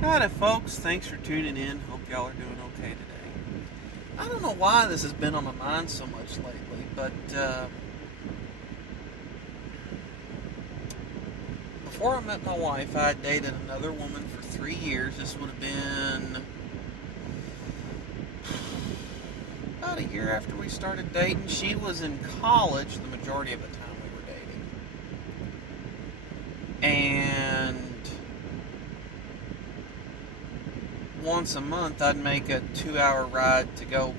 Howdy, folks. Thanks for tuning in. Hope y'all are doing okay today. I don't know why this has been on my mind so much lately, but before I met my wife, I had dated another woman for 3 years. This would have been about a year after we started dating. She was in college the majority of the time we were dating. And once a month, I'd make a 2 hour ride to go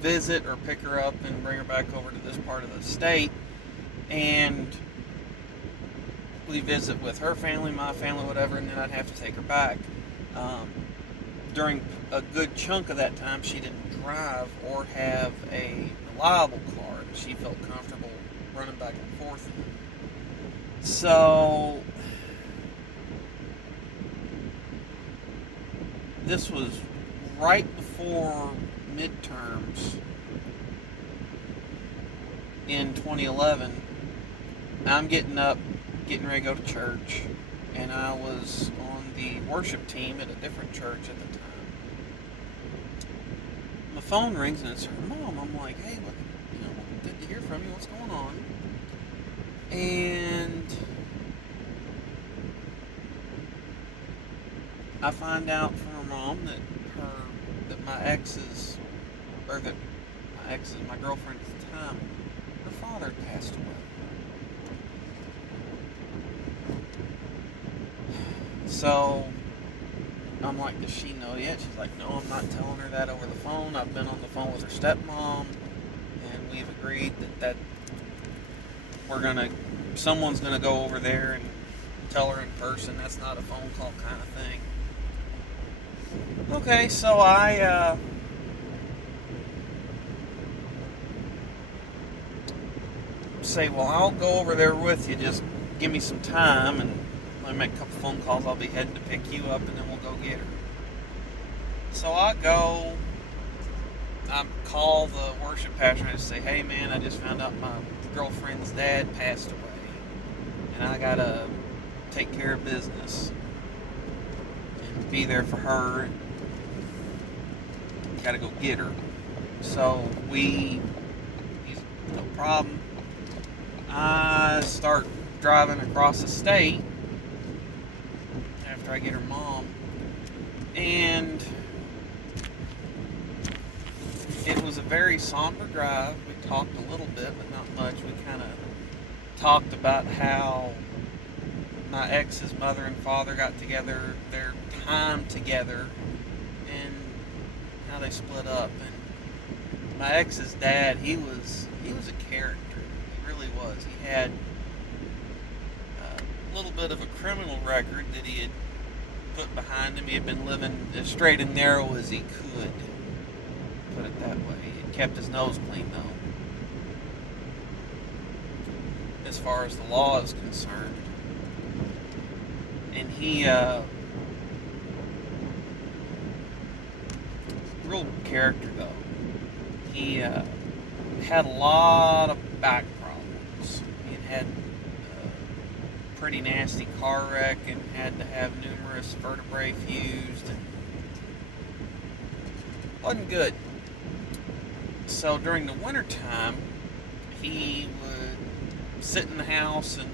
visit or pick her up and bring her back over to this part of the state. And we visit with her family, my family, whatever, and then I'd have to take her back. Um, During a good chunk of that time, she didn't drive or have a reliable car that she felt comfortable running back and forth in. So, this was right before midterms in 2011. I'm getting up, getting ready to go to church, and I was on the worship team at a different church at the time. My phone rings and it's her mom. I'm like, hey, what, good to hear from you. What's going on? And I find out from her mom that my ex's, or that my girlfriend at the time, her father had passed away. So I'm like, does she know yet? She's like, no, I'm not telling her that over the phone. I've been on the phone with her stepmom, and we've agreed that someone's gonna go over there and tell her in person. That's not a phone call kind of thing. Okay, so I say, well, I'll go over there with you. Just give me some time, and I make a couple phone calls. I'll be heading to pick you up, and then we'll go get her. So I go. I call the worship pastor and say, hey man, I just found out my girlfriend's dad passed away, and I gotta take care of business and be there for her. Gotta go get her. So he's no problem. I start driving across the state after I get her mom, and it was a very somber drive. We talked a little bit, but not much. We kind of talked about how my ex's mother and father got together, their time together, and how they split up. And my ex's dad, he was a character. He really was. He had a little bit of a criminal record that he had put behind him. He had been living as straight and narrow as he could, put it that way. He had kept his nose clean though, as far as the law is concerned. And he real character though. He had a lot of back problems. He had a pretty nasty car wreck and had to have numerous vertebrae fused, and wasn't good. So during the winter time, he would sit in the house and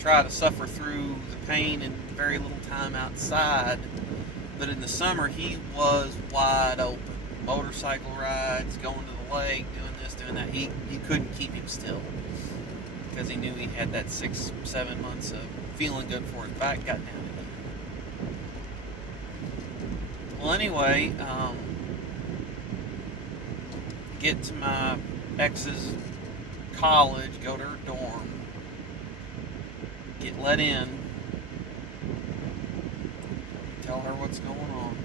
try to suffer through the pain and very little time outside. But in the summer, he was wide open. Motorcycle rides, going to the lake, doing this, doing that. He couldn't keep him still because he knew he had that 6-7 months of feeling good before his back got down to it. Well, anyway, get to my ex's college, go to her dorm, get let in, tell her what's going on.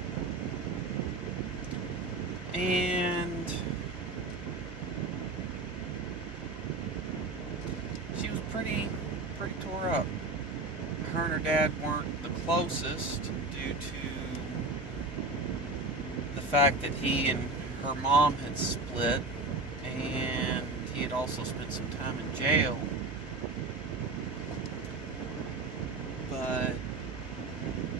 And she was pretty tore up. Her and her dad weren't the closest due to the fact that he and her mom had split, and he had also spent some time in jail. But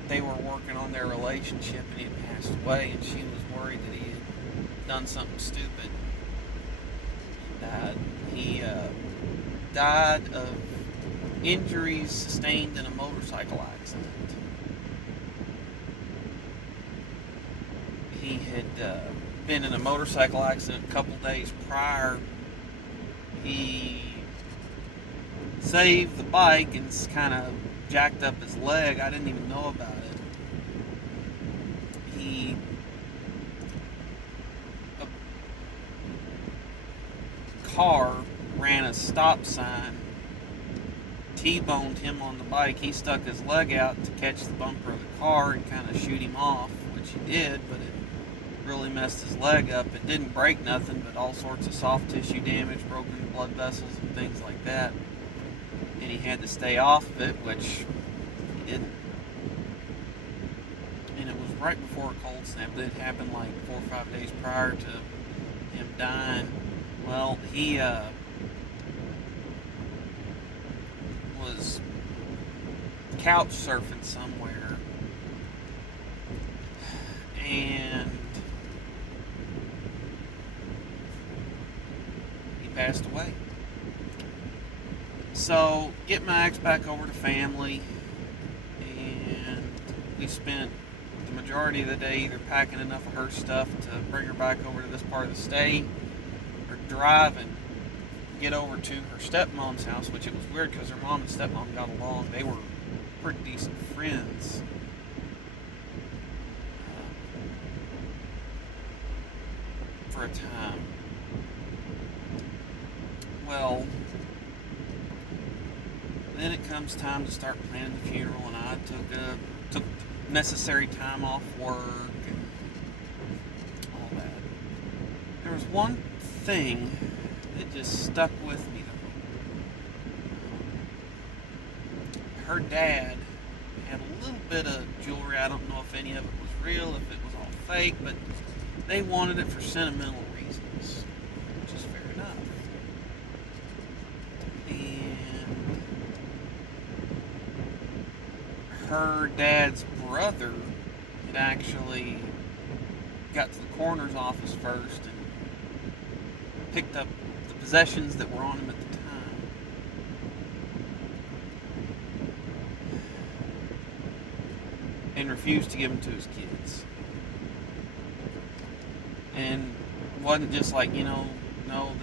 they were working on their relationship and he had passed away, and she was worried that he had done something stupid and died. He died of injuries sustained in a motorcycle accident. He had been in a motorcycle accident a couple days prior. He saved the bike and kind of jacked up his leg. I didn't even know about it. A car ran a stop sign, T-boned him on the bike. He stuck his leg out to catch the bumper of the car and kind of shoot him off, which he did, but it really messed his leg up. It didn't break nothing, but all sorts of soft tissue damage, broken blood vessels and things like that. And he had to stay off of it, which he didn't. And it was right before a cold snap. That had happened like 4 or 5 days prior to him dying. Well, he was couch surfing somewhere, and he passed away. So, get Max back over to family, and we spent the majority of the day either packing enough of her stuff to bring her back over to this part of the state, or driving, get over to her stepmom's house, which it was weird because her mom and stepmom got along. They were pretty decent friends. For a time. Well, then it comes time to start planning the funeral, and I took necessary time off work and all that. There was one thing that just stuck with me though. Her dad had a little bit of jewelry. I don't know if any of it was real, if it was all fake, but they wanted it for sentimental reasons, which is fair enough. And her dad's brother had actually got to the coroner's office first and picked up the possessions that were on him at the time. And refused to give them to his kids. And it wasn't just like, no,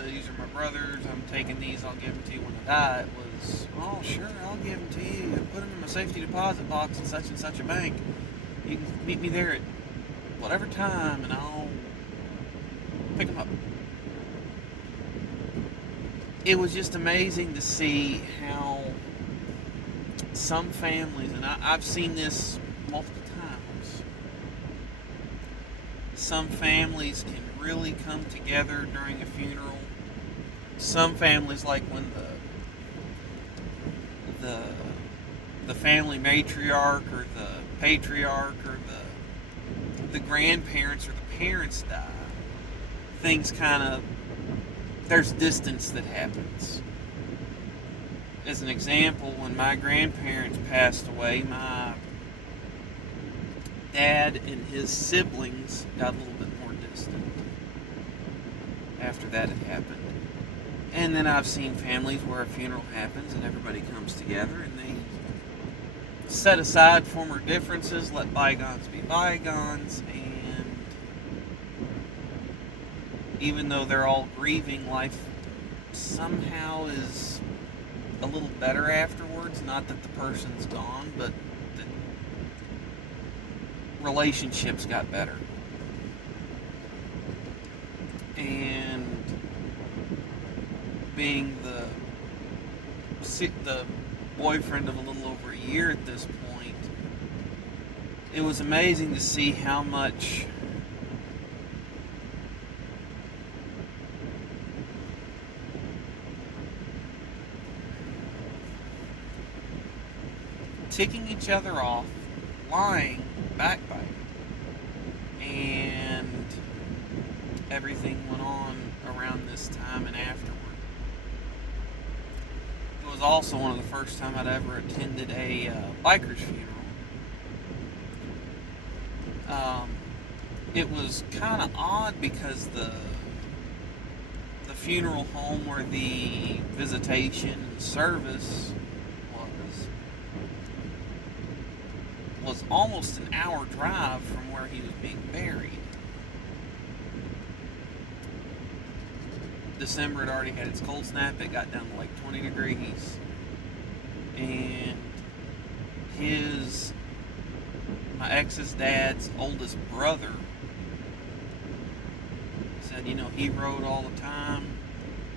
these are my brothers, I'm taking these, I'll give them to you when I die. It was, oh, sure, I'll give them to you. Put them in my safety deposit box in such and such a bank. You can meet me there at whatever time, and I'll pick them up. It was just amazing to see how some families, and I've seen this multiple times, some families can really come together during a funeral. Some families, like when the family matriarch or the patriarch or the grandparents or the parents die, things kind of, there's distance that happens. As an example, when my grandparents passed away, my dad and his siblings got a little bit more distant after that had happened. And then I've seen families where a funeral happens and everybody comes together and they set aside former differences, let bygones be bygones, and even though they're all grieving, life somehow is a little better afterwards. Not that the person's gone, but the relationships got better. And being the boyfriend of a little over a year at this point, it was amazing to see how much ticking each other off, lying, backbiting, and everything went on around this time and afterward. It was also one of the first time I'd ever attended a biker's funeral. It was kind of odd because the funeral home where the visitation and service was almost an hour drive from where he was being buried. December had already had its cold snap. It got down to like 20 degrees. And my ex's dad's oldest brother said, he rode all the time.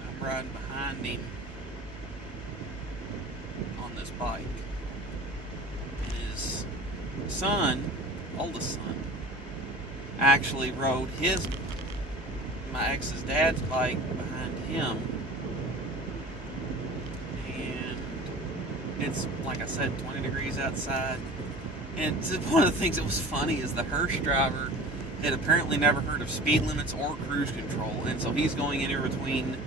I'm riding behind him on this bike. And his son, oldest son, actually rode my ex's dad's bike behind him. And it's, like I said, 20 degrees outside. And one of the things that was funny is the Hirsch driver had apparently never heard of speed limits or cruise control. And so he's going anywhere between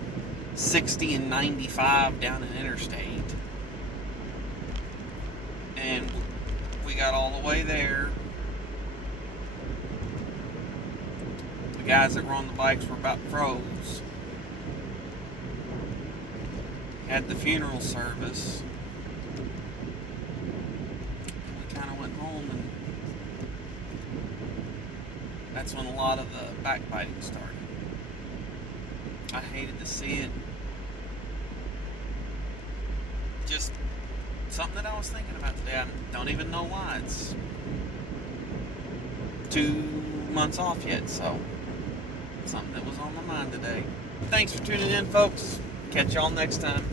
60 and 95 down an interstate. And we got all the way there. The guys that were on the bikes were about froze. Had the funeral service. We kind of went home, and that's when a lot of the backbiting started. I hated to see it. Just something that I was thinking about today. I don't even know why. It's 2 months off yet, so something that was on my mind today. Thanks for tuning in, folks. Catch y'all next time.